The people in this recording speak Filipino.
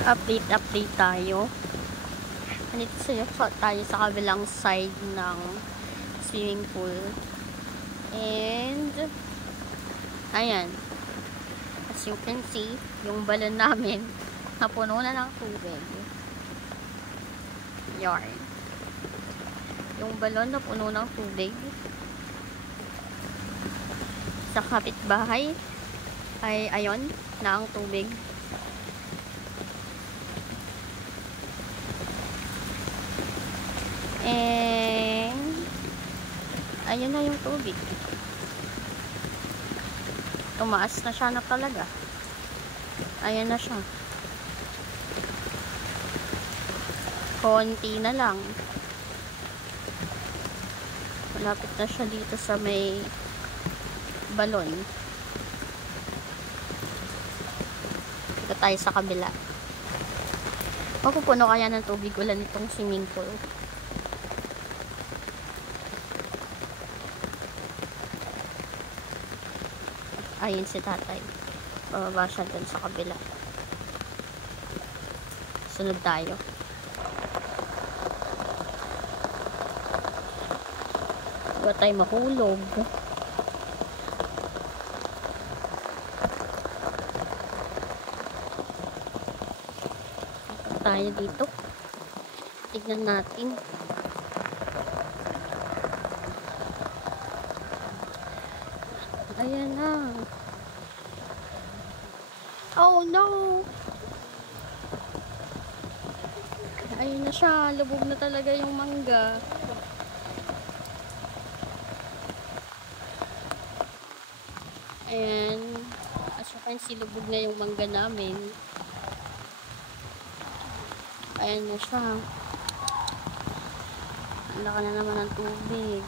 Update tayo. Nandito tayo sa kabilang side ng swimming pool. And ayan, as you can see, yung balon namin napuno na ng tubig. Yarn. Yung balon napuno ng tubig. Sa kapitbahay ay ayon na ang tubig. And ayun na yung tubig. Tumaas na siya na talaga. Ayan na siya. Konti na lang. Malapit na siya dito sa may balon. Dito tayo sa kabila. Mapupuno kaya ng tubig ulan itong swimming pool. Ayun si tatay. Bababa siya dun sa kabila. Sunod tayo. Huwag tayo mahulog. Tayo dito. Tignan natin. Ayan na. Oh no! Ayun na siya. Lubog na talaga yung mangga. And as you can see, lubog na yung mangga namin. Ayan na siya. Ang laki na naman ng tubig.